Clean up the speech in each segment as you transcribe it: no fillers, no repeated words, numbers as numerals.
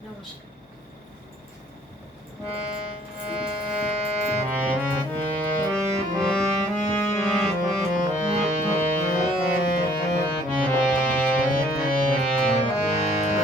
নমস্কার।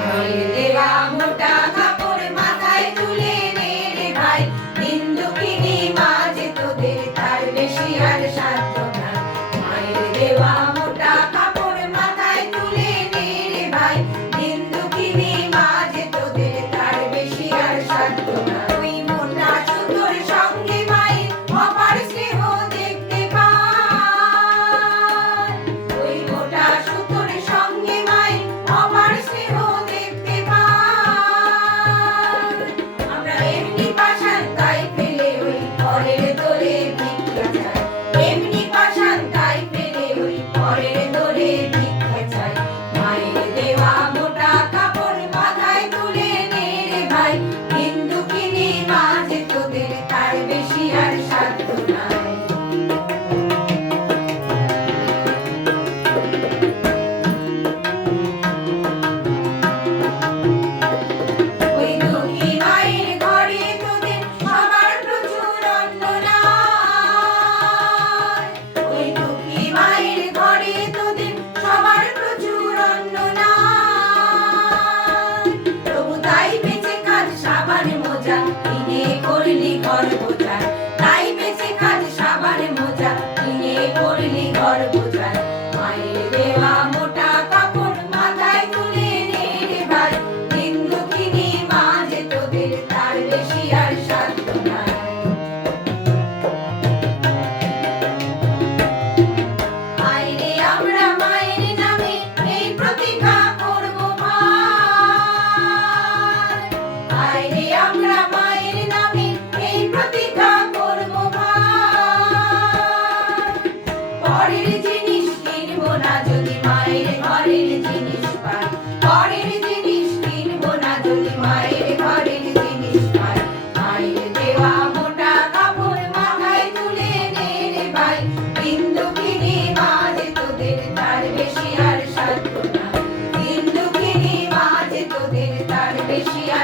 মায়ের দেওয়া মোটা কাপড় মাথায় তুলে নে রে ভাই, দিন দুঃখিনী মা যে তোদের তার বেশি আর সাধ্য নাই। মায়ের দেওয়া মোটা কাপড় মাথায় তুলে নে রে ভাই, দিন দুঃখিনী মা যে তোদের তার বেশি আর সাধ্য নাই। ওই মোটা সুতোর সঙ্গে মায়ের অপার স্নেহ দেখতে পাই, ওই মোটা সুতোর সঙ্গে মায়ের অপার স্নেহ দেখতে পাই। আমরা এমনি পাষাণ তাই ফেলে ওই পরের দোরে ভিক্ষা চাই, এমনি পাষাণ তাই ফেলে ওই পরের দোরে ভিক্ষা চাই। মায়ের দেওয়া মোটা কাপড় মাথায় তুলে নে রে ভাই, দিন দুঃখিনী মা যে তোদের তার বেশি আর সাধ্য নাই। ওই দুঃখী মায়ের ঘরে তোদের সবার প্রচুর অন্ন নাই, ওই দুঃখী মায়ের ঘরে তোদের সবার প্রচুর অন্ন নাই। তবু তাই বেঁচে কাজ সাবান মোজা কিনে করলি ঘর বোঝা, তাই বেঁচে কাজ সাবান মোজা কিনে করলি ঘর বোঝা। মায়ের দেওয়া মোটা কাপড় মাথায় তুলে নে রে ভাই, দিন দুঃখিনী মা যে তোদের তার বেশি আর সাধ্য নাই। আইরে আমরা মায়ের নামে এই প্রতিজ্ঞা করব ভাই, আইরে আমরা মায়ের নামে এই প্রতিজ্ঞা করব ভাই। পরের জিনিস কিনবো না যদি মায়ের ঘরের জিনিস পাই, পরের জিনিস কিনবো না যদি মায়ের ঘরের জিনিস পাই। মায়ের দেওয়া মোটা কাপড় মাথায় তুলে নে রে ভাই, দিন দুঃখিনী মা যে তোদের তার বেশি আর সাধ্য নাই, দিন দুঃখিনী মা যে তোদের তার বেশি আর